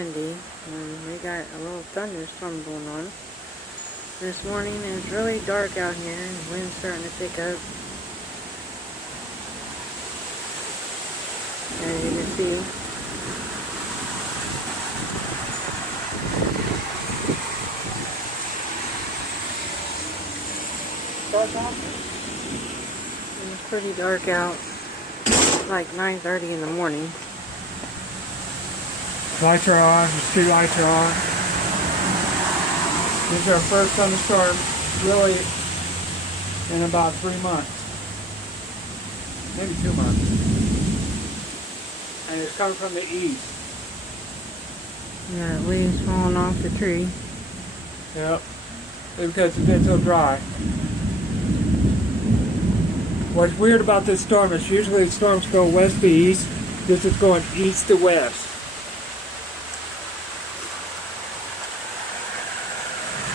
windy, and we got a little thunderstorm going on. This morning it's really dark out here, and the wind's starting to pick up. As you can see. It's pretty dark out. It's like 9:30 in the morning. Lights are on, the street lights are on. This is our first thunderstorm, really, in about 3 months. Maybe 2 months. And it's coming from the east. Yeah, leaves falling off the tree. Yep. Because it's been so dry. What's weird about this storm is usually the storms go west to east. This is going east to west.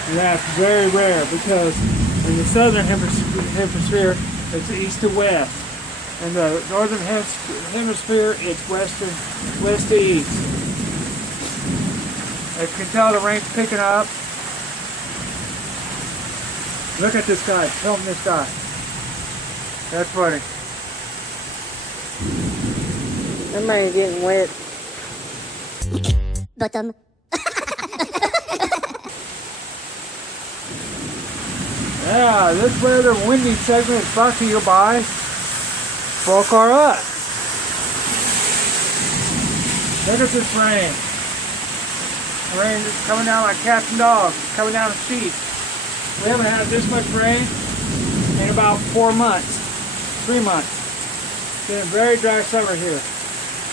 And that's very rare because in the southern hemisphere it's east to west. In the northern hemisphere it's west to east. As you can tell, the rain's picking up. Look at this guy. Film this guy. That's funny. Somebody's getting wet. Bottom. Yeah, this weather windy segment is brought to you by Car Hut. Look at this rain. The rain is coming down like cats and dogs. It's coming down the sheet. We haven't had this much rain in about 4 months. 3 months. It's been a very dry summer here.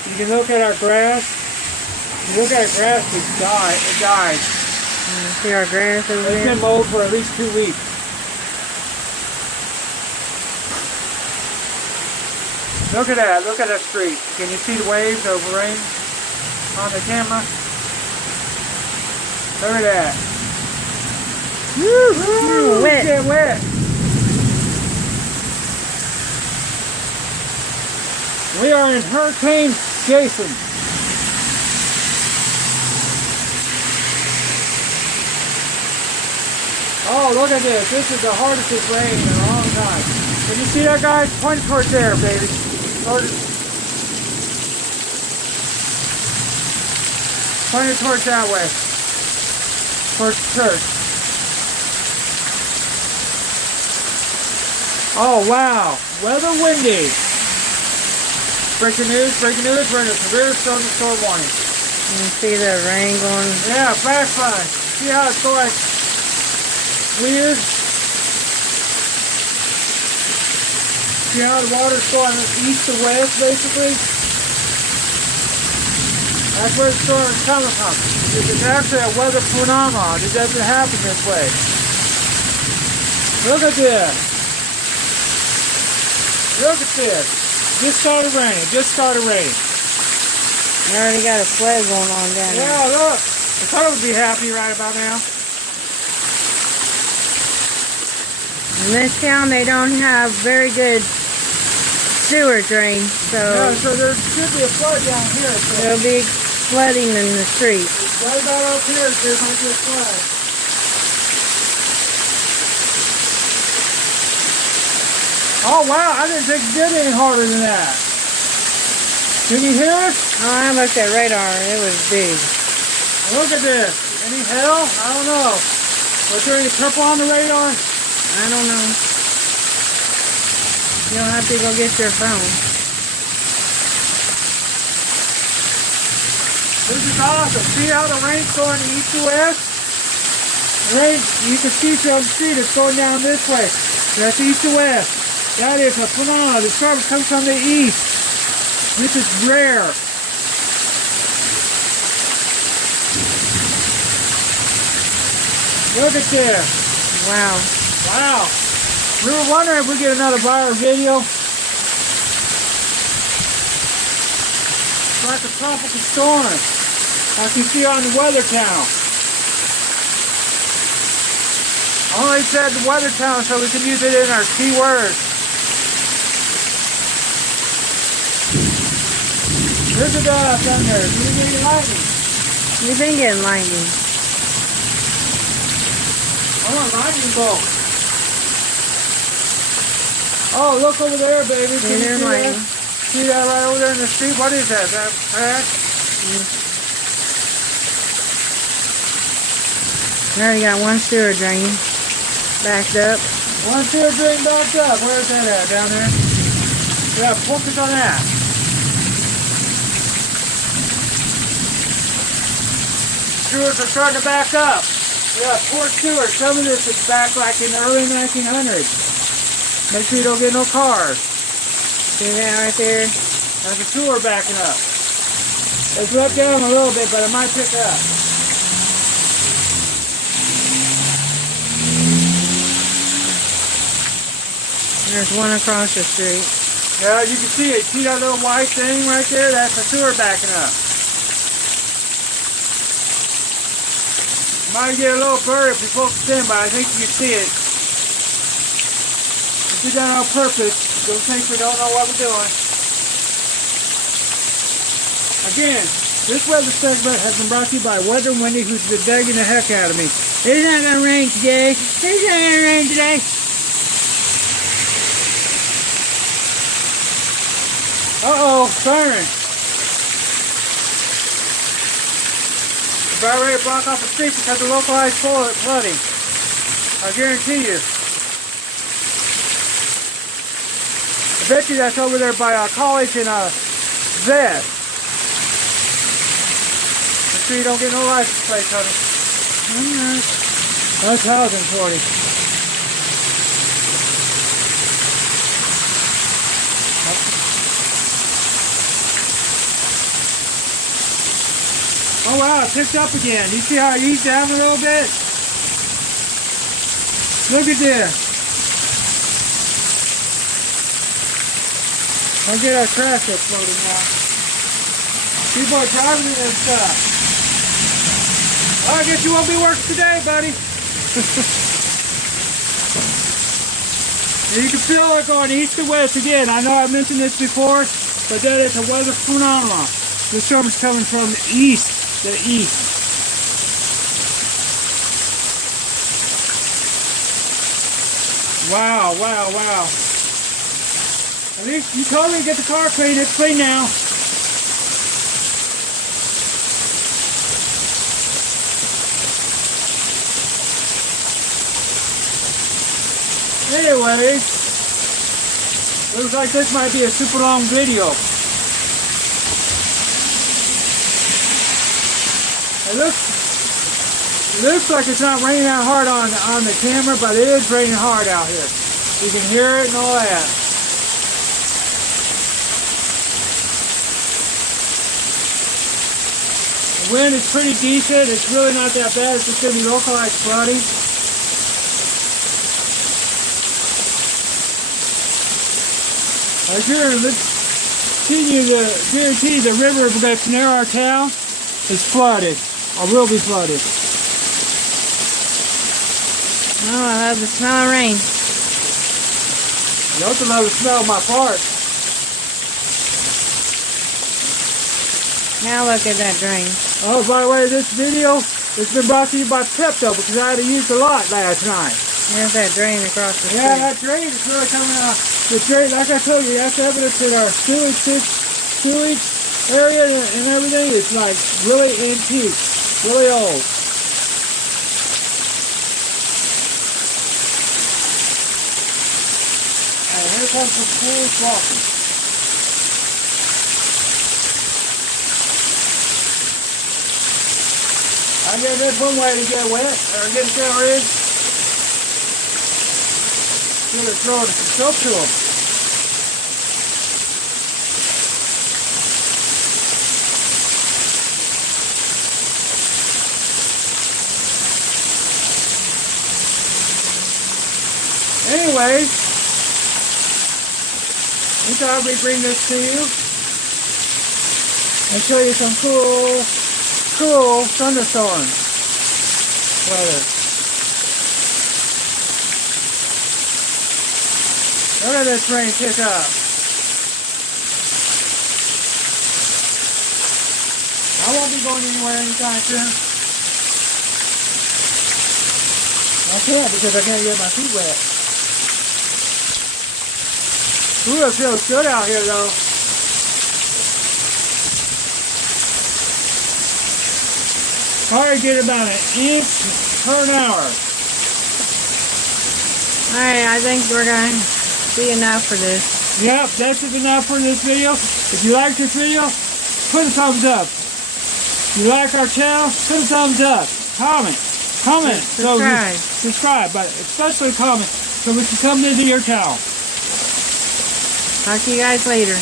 You can look at our grass. If you look at our grass, it died. See our grass over there? It's been mowed for at least 2 weeks. Look at that. Look at that street. Can you see the waves of rain on the camera? Look at that. Woo-hoo! Wet. Get wet. We are in Hurricane Jason. Oh, look at this. This is the hardest it's rained in a long time. Can you see that, guys? Point towards there, baby. Point it towards that way. Towards the church. Oh, wow. Weather windy. Breaking news, we're in a severe thunderstorm warning. You can see the rain going. Yeah, flash flood. See how it's going weird? See how the water's going east to west, basically? That's where the storm is coming from. It's actually a weather phenomenon. It doesn't happen this way. Look at this. Look at this. Just started raining. Just started raining. You already got a flood going on down there. Yeah, look. I thought it would be happy right about now. In this town, they don't have very good sewer drains, so Yeah, so there should be a flood down here. So there'll be flooding in the street. right about up here, there might be a flood. Oh wow, I didn't think it did any harder than that. Can you hear it? Oh, I looked at radar, it was big. Look at this. Any hail? I don't know. Was there any purple on the radar? I don't know. You'll have to go get your phone. This is awesome. See how the rain's going east to west? The rain, you can see from the street, it's going down this way. That's east to west. That is a phenomenon. The storm comes from the east. This is rare. Look at this. Wow. Wow. We were wondering if we get another viral video. It's like a tropical storm. Like you see on the Weather Channel. I only said the Weather Channel so we can use it in our keywords. Here's the thunder. Do you need lightning? You've been getting lightning. I want lightning bolt. Oh, look over there, baby. Can you see that? See that right over there in the street? What is that? Is that trash? Now you got one sewer drain backed up. One sewer drain backed up. Where is that at? Down there? Yeah, focus on that. Sewers are starting to back up. Yeah, poor sewer. Some of this is back like in the early 1900s. Make sure you don't get no cars. See that right there? There's a sewer backing up. It's let down a little bit, but it might pick up. There's one across the street. Yeah, you can see it. See that little white thing right there? That's the sewer backing up. Might get a little blurry if you focus in, but I think you can see it. We did that on purpose. Don't think we don't know what we're doing. Again, this weather segment has been brought to you by Weather Wendy, who's been begging the heck out of me. It's not going to rain today. It's not going to rain today. Uh-oh, siren. About ready to block off the street because of localized flooding. I guarantee you. I bet you that's over there by college and Zed. Make sure you don't get no license plate, honey. Alright. That's housing for you. Oh wow, it picked up again. You see how it eased down a little bit? Look at this. I'll get our trash exploding now. People are driving in and stuff. Well, I guess you won't be working today, buddy. You can feel it going east to west again. I know I mentioned this before, but that is a weather phenomenon. The storm is coming from the east to east. Wow, wow, wow. At least you told me to get the car clean. It's clean now. Anyway, looks like this might be a super long video. It looks like it's not raining that hard on the camera, but it is raining hard out here. You can hear it and all that. The wind is pretty decent. It's really not that bad. It's just going to be localized flooding. I guarantee the river that's near our town is flooded, or will be flooded. Oh, I love the smell of rain. You also love the smell of my fart. Now look at that drain. Oh, by the way, this video has been brought to you by Pepto because I had to use a lot last night. There's that drain across the street. Yeah, that drain is really coming out. The drain, like I told you, that's evidence that our sewage area and everything is like really antique, really old. And here comes some fools walking. I guess that's one way to get wet, or get a shower in. Should have thrown some soap to them. Anyway, we thought we'd bring this to you and show you some cool thunderstorm weather. Look at this rain pick up. I won't be going anywhere anytime soon. I can't because I can't get my feet wet. Ooh, it feels good out here though. Probably get about an inch per hour. Alright, I think we're going to be enough for this. Yep, that's enough for this video. If you like this video, put a thumbs up. If you like our channel, put a thumbs up. Comment. Subscribe. Subscribe, but especially comment so we can come into your channel. Talk to you guys later.